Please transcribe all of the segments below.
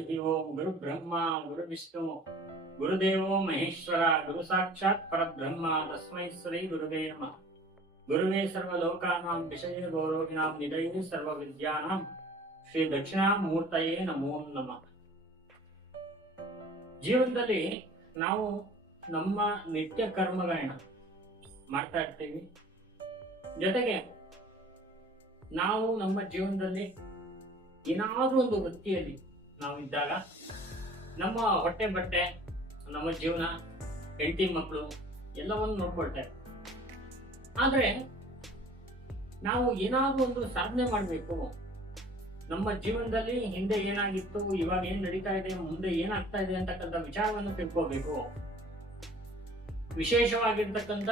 ಹರಿ ಓಂ ಗುರು ಬ್ರಹ್ಮ ಗುರು ವಿಷ್ಣು ಗುರುದೇವೋ ಮಹೇಶ್ವರ ಗುರು ಸಾಕ್ಷಾತ್ ಪರಬ್ರಹ್ಮ ತಸ್ಮೈ ಶ್ರೀ ಗುರುವೇ ನಮಃ. ಗುರುವೇ ಸರ್ವಲೋಕಾನಾಂ ವಿಷಯ ಗೌರವಿನಾಂ ನಿಲಯೇ ಸರ್ವ ವಿದ್ಯಾನಾಂ ಶ್ರೀ ದಕ್ಷಿಣಾಮೂರ್ತಯೇ ನಮೋ ನಮಃ. ಜೀವನದಲ್ಲಿ ನಾವು ನಮ್ಮ ನಿತ್ಯ ಕರ್ಮಗಳನ್ನ ಮಾಡ್ತಾ ಇರ್ತೀವಿ. ಜೊತೆಗೆ ನಾವು ನಮ್ಮ ಜೀವನದಲ್ಲಿ ಏನಾದ್ರೂ ಒಂದು ವೃತ್ತಿಯಲ್ಲಿ ನಾವು ಇದ್ದಾಗ ನಮ್ಮ ಹೊಟ್ಟೆ ಬಟ್ಟೆ, ನಮ್ಮ ಜೀವನ, ಹೆಂಡತಿ ಮಕ್ಕಳು ಎಲ್ಲವನ್ನು ನೋಡ್ಕೊಳ್ತೇವೆ. ಆದ್ರೆ ನಾವು ಏನಾದ್ರೂ ಒಂದು ಸಾಧನೆ ಮಾಡಬೇಕು, ನಮ್ಮ ಜೀವನದಲ್ಲಿ ಹಿಂದೆ ಏನಾಗಿತ್ತು, ಇವಾಗ ಏನ್ ನಡೀತಾ ಇದೆ, ಮುಂದೆ ಏನಾಗ್ತಾ ಇದೆ ಅಂತಕ್ಕಂಥ ವಿಚಾರವನ್ನು ತಿಳ್ಕೋಬೇಕು. ವಿಶೇಷವಾಗಿರ್ತಕ್ಕಂಥ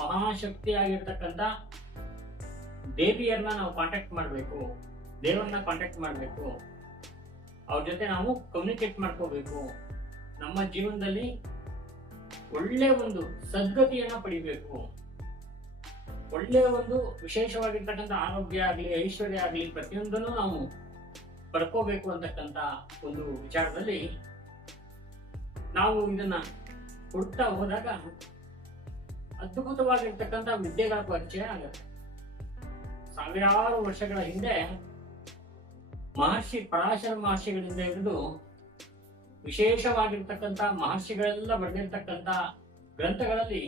ಮಹಾಶಕ್ತಿ ಆಗಿರ್ತಕ್ಕಂಥ ದೇವಿಯರನ್ನ ನಾವು ಕಾಂಟ್ಯಾಕ್ಟ್ ಮಾಡಬೇಕು, ದೇವರನ್ನ ಕಾಂಟ್ಯಾಕ್ಟ್ ಮಾಡಬೇಕು, ಅವ್ರ ಜೊತೆ ನಾವು ಕಮ್ಯುನಿಕೇಟ್ ಮಾಡ್ಕೋಬೇಕು. ನಮ್ಮ ಜೀವನದಲ್ಲಿ ಒಳ್ಳೆ ಒಂದು ಸದ್ಗತಿಯನ್ನ ಪಡಿಬೇಕು, ಒಳ್ಳೆ ಒಂದು ವಿಶೇಷವಾಗಿರ್ತಕ್ಕಂಥ ಆರೋಗ್ಯ ಆಗ್ಲಿ, ಐಶ್ವರ್ಯ ಆಗ್ಲಿ, ಪ್ರತಿಯೊಂದನ್ನು ನಾವು ಪಡ್ಕೋಬೇಕು ಅಂತಕ್ಕಂಥ ಒಂದು ವಿಚಾರದಲ್ಲಿ ನಾವು ಇದನ್ನ ಹುಡ್ತಾ ಹೋದಾಗ ಅದ್ಭುತವಾಗಿರ್ತಕ್ಕಂಥ ವಿದ್ಯೆಗಳ ಪರಿಚಯ ಆಗುತ್ತೆ. ಸಾವಿರಾರು ವರ್ಷಗಳ ಹಿಂದೆ ಮಹರ್ಷಿ ಪರಾಶರ ಮಹರ್ಷಿಗಳಿಂದ ಹಿಡಿದು ವಿಶೇಷವಾಗಿರ್ತಕ್ಕಂಥ ಮಹರ್ಷಿಗಳೆಲ್ಲ ಬರೆದಿರ್ತಕ್ಕಂಥ ಗ್ರಂಥಗಳಲ್ಲಿ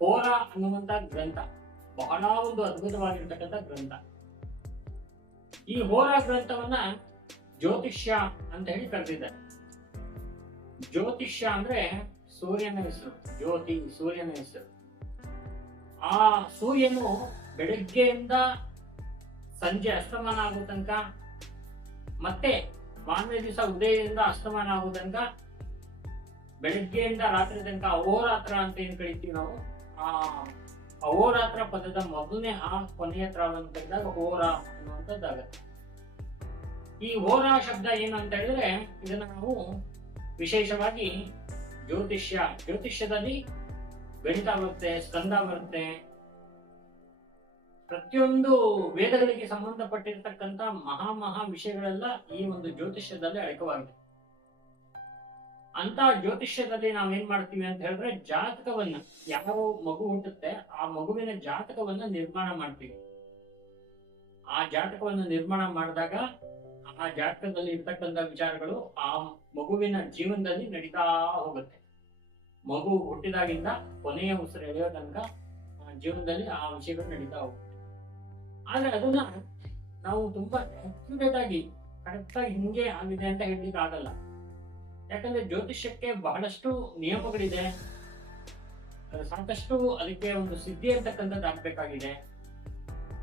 ಹೋರ ಅನ್ನುವಂತ ಗ್ರಂಥ ಬಹಳ ಒಂದು ಅದ್ಭುತವಾಗಿರ್ತಕ್ಕಂಥ ಗ್ರಂಥ. ಈ ಹೋರ ಗ್ರಂಥವನ್ನ ಜ್ಯೋತಿಷ್ಯ ಅಂತ ಹೇಳಿ ಕರೆದಿದ್ದಾರೆ. ಜ್ಯೋತಿಷ್ಯ ಅಂದ್ರೆ ಸೂರ್ಯನ ಹೆಸರು, ಜ್ಯೋತಿ ಸೂರ್ಯನ ಹೆಸರು. ಆ ಸೂರ್ಯನು ಬೆಳಗ್ಗೆಯಿಂದ ಸಂಜೆ ಅಸ್ತಮಾನ ಆಗೋ ತನಕ, ಮತ್ತೆ ಮಾರನೇ ದಿವಸ ಉದಯದಿಂದ ಅಸ್ತಮಾನ ಆಗೋ ತನಕ, ಬೆಳಗ್ಗೆಯಿಂದ ರಾತ್ರಿ ತನಕ ಅಹೋರಾತ್ರ ಅಂತ ಏನ್ ಕರಿತೀವಿ ನಾವು, ಆ ಅಹೋರಾತ್ರ ಪದದ ಮೊದಲನೇ ಕೊನೆಯ ತ್ರಾವನ್ನು ತೆಗೆದಾಗ ಹೋರ ಅನ್ನುವಂಥದ್ದಾಗತ್ತೆ. ಈ ಹೋರ ಶಬ್ದ ಏನು ಅಂತ ಹೇಳಿದ್ರೆ, ಇದನ್ನ ನಾವು ವಿಶೇಷವಾಗಿ ಜ್ಯೋತಿಷ್ಯದಲ್ಲಿ ಗಣಿತ ಬರುತ್ತೆ, ಸ್ಕಂದ ಬರುತ್ತೆ, ಪ್ರತಿಯೊಂದು ವೇದಗಳಿಗೆ ಸಂಬಂಧಪಟ್ಟಿರ್ತಕ್ಕಂಥ ಮಹಾ ವಿಷಯಗಳೆಲ್ಲ ಈ ಒಂದು ಜ್ಯೋತಿಷ್ಯದಲ್ಲಿ ಅಡಕವಾಗಿದೆ. ಅಂತ ಜ್ಯೋತಿಷ್ಯದಲ್ಲಿ ನಾವೇನ್ ಮಾಡ್ತೀವಿ ಅಂತ ಹೇಳಿದ್ರೆ, ಜಾತಕವನ್ನ, ಯಾವ ಮಗು ಹುಟ್ಟುತ್ತೆ ಆ ಮಗುವಿನ ಜಾತಕವನ್ನ ನಿರ್ಮಾಣ ಮಾಡ್ತೀವಿ. ಆ ಜಾತಕವನ್ನು ನಿರ್ಮಾಣ ಮಾಡಿದಾಗ ಆ ಜಾತಕದಲ್ಲಿ ಇರ್ತಕ್ಕಂಥ ವಿಚಾರಗಳು ಆ ಮಗುವಿನ ಜೀವನದಲ್ಲಿ ನಡೀತಾ ಹೋಗುತ್ತೆ. ಮಗು ಹುಟ್ಟಿದಾಗಿಂದ ಕೊನೆಯ ಉಸಿರು ಎಳೆಯೋ ತನಕ ಜೀವನದಲ್ಲಿ ಆ ವಿಷಯಗಳು ನಡೀತಾ ಹೋಗುತ್ತೆ. ಆದ್ರೆ ಅದನ್ನ ನಾವು ತುಂಬಾ ಅಕ್ಯುರೇಟ್ ಆಗಿ ಕರೆಕ್ಟ್ ಆಗಿ ಹಿಂಗೆ ಆಗಿದೆ ಅಂತ ಹೇಳಲಿಕ್ಕೆ ಆಗಲ್ಲ. ಯಾಕಂದ್ರೆ ಜ್ಯೋತಿಷ್ಯಕ್ಕೆ ಬಹಳಷ್ಟು ನಿಯಮಗಳಿದೆ, ಸಾಕಷ್ಟು ಅದಕ್ಕೆ ಒಂದು ಸಿದ್ಧಿ ಅಂತಕ್ಕಂಥದ್ದು ಆಗ್ಬೇಕಾಗಿದೆ.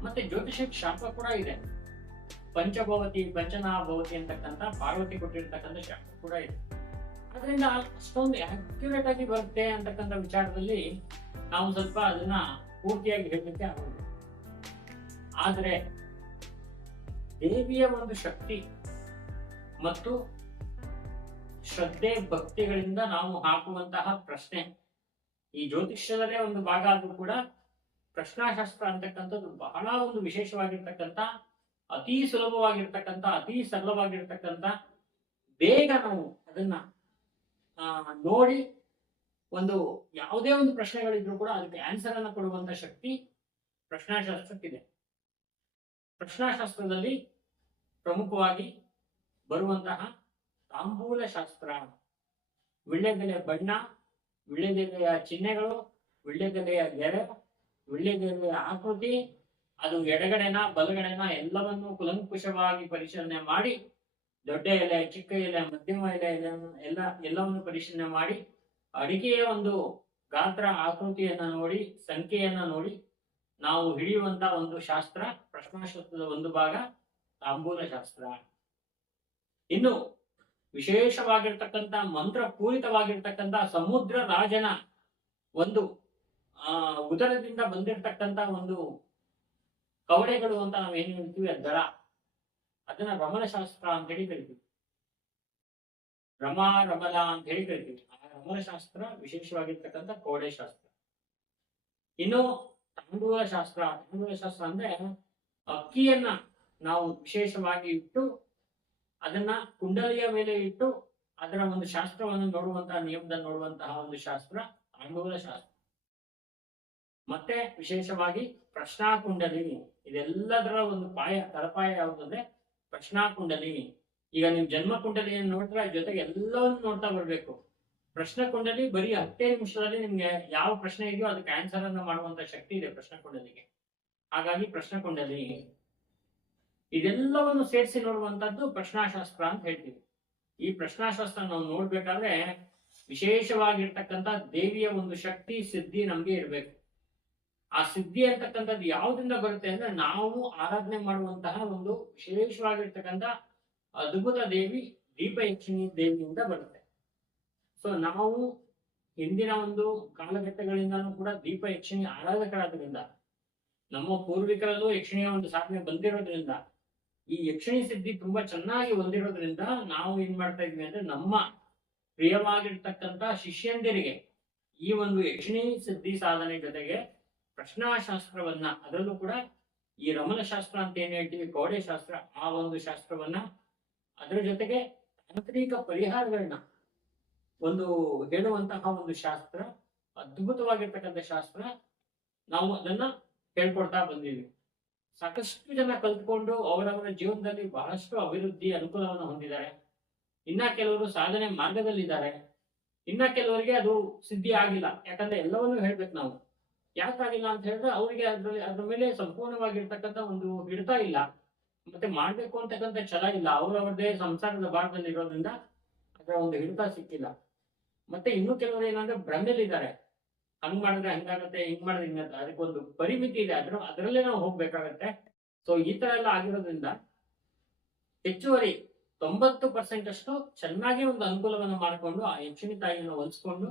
ಮತ್ತೆ ಜ್ಯೋತಿಷ್ಯಕ್ಕೆ ಶಾಪ ಕೂಡ ಇದೆ. ಪಂಚಭವತಿ ಪಂಚನಾಭವತಿ ಅಂತಕ್ಕಂಥ ಪಾರ್ವತಿ ಕೊಟ್ಟಿರ್ತಕ್ಕಂಥ ಶಾಪ ಕೂಡ ಇದೆ. ಅದರಿಂದ ಅಷ್ಟೊಂದು ಅಕ್ಯುರೇಟ್ ಆಗಿ ಬರುತ್ತೆ ಅಂತಕ್ಕಂಥ ವಿಚಾರದಲ್ಲಿ ನಾವು ಸ್ವಲ್ಪ ಅದನ್ನ ಪೂರ್ತಿಯಾಗಿ ಹೇಳಲಿಕ್ಕೆ ಆಗೋದು. ಆದ್ರೆ ದೇವಿಯ ಒಂದು ಶಕ್ತಿ ಮತ್ತು ಶ್ರದ್ಧೆ ಭಕ್ತಿಗಳಿಂದ ನಾವು ಹಾಕುವಂತಹ ಪ್ರಶ್ನೆ, ಈ ಜ್ಯೋತಿಷ್ಯದಲ್ಲೇ ಒಂದು ಭಾಗ ಆದ್ರೂ ಕೂಡ ಪ್ರಶ್ನಾಶಾಸ್ತ್ರ ಅಂತಕ್ಕಂಥದ್ದು ಬಹಳ ಒಂದು ವಿಶೇಷವಾಗಿರ್ತಕ್ಕಂಥ, ಅತಿ ಸುಲಭವಾಗಿರ್ತಕ್ಕಂಥ, ಅತಿ ಸರಳವಾಗಿರ್ತಕ್ಕಂಥ, ಬೇಗ ನಾವು ಅದನ್ನ ನೋಡಿ ಒಂದು ಯಾವುದೇ ಒಂದು ಪ್ರಶ್ನೆಗಳಿದ್ರು ಕೂಡ ಅದಕ್ಕೆ ಆನ್ಸರ್ ಅನ್ನು ಕೊಡುವಂತ ಶಕ್ತಿ ಪ್ರಶ್ನಾಶಾಸ್ತ್ರಕ್ಕಿದೆ. ಪ್ರಶ್ನಾಶಾಸ್ತ್ರದಲ್ಲಿ ಪ್ರಮುಖವಾಗಿ ಬರುವಂತಹ ತಾಂಬೂಲ ಶಾಸ್ತ್ರ, ವಿಳ್ಯದೆಲೆ ಬಣ್ಣ, ವಿಳ್ಯದೆಲೆಯ ಚಿಹ್ನೆಗಳು, ವಿಳ್ಯದೆಲೆಯ ಗೆರೆ, ವಿಳ್ಯದೆಲೆಯ ಆಕೃತಿ, ಅದು ಎಡಗಡೆನ ಬಲಗಡೆನ ಎಲ್ಲವನ್ನೂ ಕುಲಂಕುಷವಾಗಿ ಪರಿಶೀಲನೆ ಮಾಡಿ, ದೊಡ್ಡ ಎಲೆ, ಚಿಕ್ಕ ಎಲೆ, ಮಧ್ಯಮ ಎಲೆ ಎಲ್ಲವನ್ನು ಪರಿಶೀಲನೆ ಮಾಡಿ, ಅಡಿಕೆಯ ಒಂದು ಗಾತ್ರ ಆಕೃತಿಯನ್ನ ನೋಡಿ, ಸಂಖ್ಯೆಯನ್ನ ನೋಡಿ ನಾವು ಹಿಡಿಯುವಂತ ಒಂದು ಶಾಸ್ತ್ರ ಪ್ರಶ್ನಾಶಾಸ್ತ್ರದ ಒಂದು ಭಾಗ ತಾಂಬೂಲ ಶಾಸ್ತ್ರ. ಇನ್ನು ವಿಶೇಷವಾಗಿರ್ತಕ್ಕಂಥ ಮಂತ್ರ ಪೂರಿತವಾಗಿರ್ತಕ್ಕಂಥ ಸಮುದ್ರ ರಾಜನ ಒಂದು ಉದರದಿಂದ ಬಂದಿರತಕ್ಕಂಥ ಒಂದು ಕವಡೆಗಳು ಅಂತ ನಾವೇನು ಹೇಳ್ತೀವಿ, ದಳ, ಅದನ್ನ ರಮಣಶಾಸ್ತ್ರ ಅಂತ ಹೇಳಿ ಕರಿತೀವಿ. ರಮಲ ಅಂತ ಹೇಳಿ ಕರಿತೀವಿ. ಆ ರಮಣಶಾಸ್ತ್ರ ವಿಶೇಷವಾಗಿರ್ತಕ್ಕಂಥ ಕವಡೆ ಶಾಸ್ತ್ರ. ಇನ್ನು ತಾಂಬೂಲ ಶಾಸ್ತ್ರ ಅಂದ್ರೆ ಅಕ್ಕಿಯನ್ನ ನಾವು ವಿಶೇಷವಾಗಿ ಇಟ್ಟು ಅದನ್ನ ಕುಂಡಲಿಯ ಮೇಲೆ ಇಟ್ಟು ಅದರ ಒಂದು ಶಾಸ್ತ್ರವನ್ನು ನೋಡುವಂತಹ ನಿಯಮದಲ್ಲಿ ನೋಡುವಂತಹ ಒಂದು ಶಾಸ್ತ್ರ ಆಂಡೂಲ ಶಾಸ್ತ್ರ. ಮತ್ತೆ ವಿಶೇಷವಾಗಿ ಪ್ರಶ್ನಾ ಕುಂಡಲಿ, ಇದೆಲ್ಲದರ ಒಂದು ತಳಪಾಯ ಯಾವುದಂದ್ರೆ ಪ್ರಶ್ನಾ ಕುಂಡಲಿ. ಈಗ ನೀವು ಜನ್ಮ ಕುಂಡಲಿಯನ್ನು ನೋಡಿದ್ರೆ ಜೊತೆಗೆ ಎಲ್ಲವನ್ನು ನೋಡ್ತಾ ಬರ್ಬೇಕು. ಪ್ರಶ್ನೆ ಕುಂಡಲಿ ಬರೀ 10 ನಿಮಿಷದಲ್ಲಿ ನಿಮ್ಗೆ ಯಾವ ಪ್ರಶ್ನೆ ಇದೆಯೋ ಅದಕ್ಕೆ ಆನ್ಸರ್ ಅನ್ನ ಮಾಡುವಂತ ಶಕ್ತಿ ಇದೆ ಪ್ರಶ್ನೆ ಕುಂಡಲಿಗೆ. ಹಾಗಾಗಿ ಪ್ರಶ್ನೆ ಕುಂಡಲಿ ಇದೆಲ್ಲವನ್ನು ಸೇರಿಸಿ ನೋಡುವಂತದ್ದು ಪ್ರಶ್ನಾಶಾಸ್ತ್ರ ಅಂತ ಹೇಳ್ತೀವಿ. ಈ ಪ್ರಶ್ನಾಶಾಸ್ತ್ರ ನಾವು ನೋಡ್ಬೇಕಾದ್ರೆ ವಿಶೇಷವಾಗಿರ್ತಕ್ಕಂಥ ದೇವಿಯ ಒಂದು ಶಕ್ತಿ ಸಿದ್ಧಿ ನಮ್ಗೆ ಇರಬೇಕು. ಆ ಸಿದ್ಧಿ ಅಂತಕ್ಕಂಥದ್ದು ಯಾವ್ದ್ರಿಂದ ಬರುತ್ತೆ ಅಂದ್ರೆ ನಾವು ಆರಾಧನೆ ಮಾಡುವಂತಹ ಒಂದು ವಿಶೇಷವಾಗಿರ್ತಕ್ಕಂಥ ಅದ್ಭುತ ದೇವಿ ದೀಪಯಕ್ಷಿಣಿ ದೇವಿಯಿಂದ ಬರುತ್ತೆ. ಸೊ ನಾವು ಹಿಂದಿನ ಒಂದು ಕಾಲಘಟ್ಟಗಳಿಂದಾನು ಕೂಡ ದೀಪಯಕ್ಷಿಣಿ ಆರಾಧಕರಾದ್ರಿಂದ, ನಮ್ಮ ಪೂರ್ವಿಕರಲ್ಲೂ ಯಕ್ಷಿಣಿಯ ಒಂದು ಸಾಧನೆ ಬಂದಿರೋದ್ರಿಂದ, ಈ ಯಕ್ಷಿಣಿ ಸಿದ್ಧಿ ತುಂಬಾ ಚೆನ್ನಾಗಿ ಹೊಂದಿರೋದ್ರಿಂದ ನಾವು ಏನ್ ಮಾಡ್ತಾ ಇದ್ವಿ ಅಂದ್ರೆ ನಮ್ಮ ಪ್ರಿಯವಾಗಿರ್ತಕ್ಕಂಥ ಶಿಷ್ಯಂದಿರಿಗೆ ಈ ಒಂದು ಯಕ್ಷಿಣಿ ಸಿದ್ಧಿ ಸಾಧನೆ ಜೊತೆಗೆ ಪ್ರಶ್ನಾಶಾಸ್ತ್ರವನ್ನ, ಅದರಲ್ಲೂ ಕೂಡ ಈ ರಮಣ ಶಾಸ್ತ್ರ ಅಂತ ಏನ್ ಹೇಳ್ತೀವಿ, ಗೋಡೆ ಶಾಸ್ತ್ರ, ಆ ಒಂದು ಶಾಸ್ತ್ರವನ್ನ ಅದರ ಜೊತೆಗೆ ತಾಂತ್ರಿಕ ಪರಿಹಾರಗಳನ್ನ ಒಂದು ಹೇಳುವಂತಹ ಒಂದು ಶಾಸ್ತ್ರ, ಅದ್ಭುತವಾಗಿರ್ತಕ್ಕಂಥ ಶಾಸ್ತ್ರ, ನಾವು ಅದನ್ನ ಹೇಳ್ಕೊಡ್ತಾ ಬಂದಿದ್ವಿ. ಸಾಕಷ್ಟು ಜನ ಕಲ್ತ್ಕೊಂಡು ಅವರವರ ಜೀವನದಲ್ಲಿ ಬಹಳಷ್ಟು ಅಭಿವೃದ್ಧಿ ಅನುಕೂಲವನ್ನು ಹೊಂದಿದ್ದಾರೆ. ಇನ್ನ ಕೆಲವರು ಸಾಧನೆ ಮಾರ್ಗದಲ್ಲಿದ್ದಾರೆ, ಇನ್ನ ಕೆಲವರಿಗೆ ಅದು ಸಿದ್ಧಿ ಆಗಿಲ್ಲ. ಯಾಕಂದ್ರೆ ಎಲ್ಲವನ್ನೂ ಹೇಳ್ಬೇಕು ನಾವು. ಯಾಕಾಗಿಲ್ಲ ಅಂತ ಹೇಳಿದ್ರೆ ಅವರಿಗೆ ಅದ್ರ ಮೇಲೆ ಸಂಪೂರ್ಣವಾಗಿರ್ತಕ್ಕಂಥ ಒಂದು ಹಿಡಿತ ಇಲ್ಲ, ಮತ್ತೆ ಮಾಡ್ಬೇಕು ಅಂತಕ್ಕಂಥ ಛಲ ಇಲ್ಲ. ಅವರವರದೇ ಸಂಸಾರದ ಭಾರದಲ್ಲಿ ಇರೋದ್ರಿಂದ ಅದರ ಒಂದು ಹಿಡಿತ ಸಿಕ್ಕಿಲ್ಲ. ಮತ್ತೆ ಇನ್ನು ಕೆಲವರು ಏನಂದ್ರೆ ಭ್ರಮೆಲಿದ್ದಾರೆ, ಹಂಗ್ ಮಾಡಿದ್ರೆ ಹಂಗಾಗತ್ತೆ, ಹಿಂಗ್ ಮಾಡಿದ್ರೆ ಹಿಂಗತ್ತೆ. ಅದಕ್ಕೊಂದು ಪರಿಮಿತಿ ಇದೆ, ಅದರಲ್ಲೇ ನಾವು ಹೋಗ್ಬೇಕಾಗತ್ತೆ. ಸೊ ಈ ತರ ಎಲ್ಲ ಆಗಿರೋದ್ರಿಂದ ಹೆಚ್ಚುವರಿ 90% ಅಷ್ಟು ಚೆನ್ನಾಗಿ ಒಂದು ಅನುಕೂಲವನ್ನು ಮಾಡಿಕೊಂಡು ಆ ಯಕ್ಷಿಣಿ ತಾಯಿಯನ್ನು ಹೊಲಿಸ್ಕೊಂಡು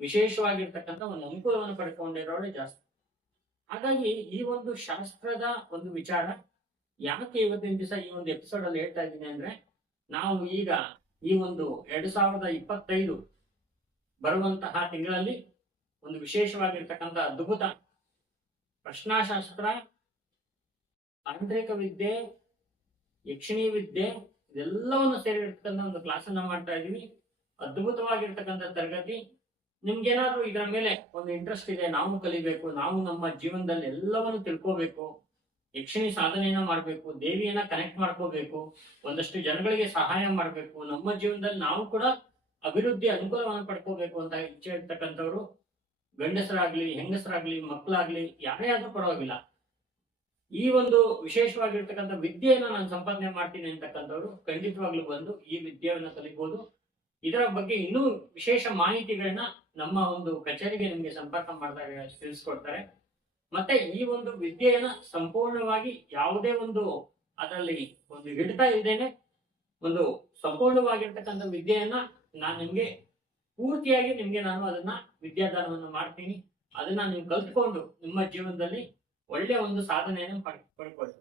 ವಿಶೇಷವಾಗಿರ್ತಕ್ಕಂಥ ಒಂದು ಅನುಕೂಲವನ್ನು ಪಡ್ಕೊಂಡಿರೋಳೆ ಜಾಸ್ತಿ. ಹಾಗಾಗಿ ಈ ಒಂದು ಶಾಸ್ತ್ರದ ಒಂದು ವಿಚಾರ ಯಾಕೆ ಇವತ್ತಿನ ದಿವಸ ಈ ಒಂದು ಎಪಿಸೋಡ್ ಅಲ್ಲಿ ಹೇಳ್ತಾ ಇದ್ದೀನಿ ಅಂದ್ರೆ, ನಾವು ಈಗ ಈ ಒಂದು 2025 ಬರುವಂತಹ ತಿಂಗಳಲ್ಲಿ ಒಂದು ವಿಶೇಷವಾಗಿರ್ತಕ್ಕಂಥ ಅದ್ಭುತ ಪ್ರಶ್ನಾಶಾಸ್ತ್ರ, ತಾಂತ್ರಿಕ ವಿದ್ಯೆ, ಯಕ್ಷಿಣಿ ವಿದ್ಯೆ ಇದೆಲ್ಲವನ್ನು ಸೇರಿರ್ತಕ್ಕಂಥ ಒಂದು ಕ್ಲಾಸ್ ಅನ್ನ ಮಾಡ್ತಾ ಇದೀವಿ. ಅದ್ಭುತವಾಗಿರ್ತಕ್ಕಂಥ ತರಗತಿ. ನಿಮ್ಗೇನಾದ್ರೂ ಇದರ ಮೇಲೆ ಒಂದು ಇಂಟ್ರೆಸ್ಟ್ ಇದೆ, ನಾವು ಕಲಿಬೇಕು, ನಾವು ನಮ್ಮ ಜೀವನದಲ್ಲಿ ಎಲ್ಲವನ್ನು ತಿಳ್ಕೋಬೇಕು, ಯಕ್ಷಿಣಿ ಸಾಧನೆಯನ್ನ ಮಾಡ್ಬೇಕು, ದೇವಿಯನ್ನ ಕನೆಕ್ಟ್ ಮಾಡ್ಕೋಬೇಕು, ಒಂದಷ್ಟು ಜನಗಳಿಗೆ ಸಹಾಯ ಮಾಡ್ಬೇಕು, ನಮ್ಮ ಜೀವನದಲ್ಲಿ ನಾವು ಕೂಡ ಅಭಿವೃದ್ಧಿ ಅನುಕೂಲವನ್ನು ಪಡ್ಕೋಬೇಕು ಅಂತ ಇಚ್ಛೆ ಇರ್ತಕ್ಕಂಥವ್ರು, ಗಂಡಸರಾಗ್ಲಿ ಹೆಂಗಸರಾಗ್ಲಿ ಮಕ್ಕಳಾಗ್ಲಿ ಯಾರೇ ಆದ್ರೂ ಪರವಾಗಿಲ್ಲ, ಈ ಒಂದು ವಿಶೇಷವಾಗಿರ್ತಕ್ಕಂಥ ವಿದ್ಯೆಯನ್ನ ನಾನು ಸಂಪಾದನೆ ಮಾಡ್ತೀನಿ ಅಂತಕ್ಕಂಥವ್ರು ಖಂಡಿತವಾಗ್ಲೂ ಬಂದು ಈ ವಿದ್ಯೆಯನ್ನ ಕಲಿಬಹುದು. ಇದರ ಬಗ್ಗೆ ಇನ್ನೂ ವಿಶೇಷ ಮಾಹಿತಿಗಳನ್ನ ನಮ್ಮ ಒಂದು ಕಚೇರಿಗೆ ನಿಮ್ಗೆ ಸಂಪರ್ಕ ಮಾಡಿದಾಗ ತಿಳಿಸ್ಕೊಡ್ತಾರೆ. ಮತ್ತೆ ಈ ಒಂದು ವಿದ್ಯೆಯನ್ನ ಸಂಪೂರ್ಣವಾಗಿ ಯಾವುದೇ ಒಂದು ಅದರಲ್ಲಿ ಒಂದು ಹಿಡಿತ ಇದ್ದೇನೆ ಒಂದು ಸಂಪೂರ್ಣವಾಗಿರ್ತಕ್ಕಂಥ ವಿದ್ಯೆಯನ್ನ ನಾನು ನಿಮ್ಗೆ ಪೂರ್ತಿಯಾಗಿ ನಾನು ಅದನ್ನ ವಿದ್ಯಾದಾನವನ್ನು ಮಾಡ್ತೀನಿ. ಅದನ್ನ ನೀವು ಕಲ್ತ್ಕೊಂಡು ನಿಮ್ಮ ಜೀವನದಲ್ಲಿ ಒಳ್ಳೆಯ ಒಂದು ಸಾಧನೆಯನ್ನು ಪಡ್ಕೊಳ್ಳಿ.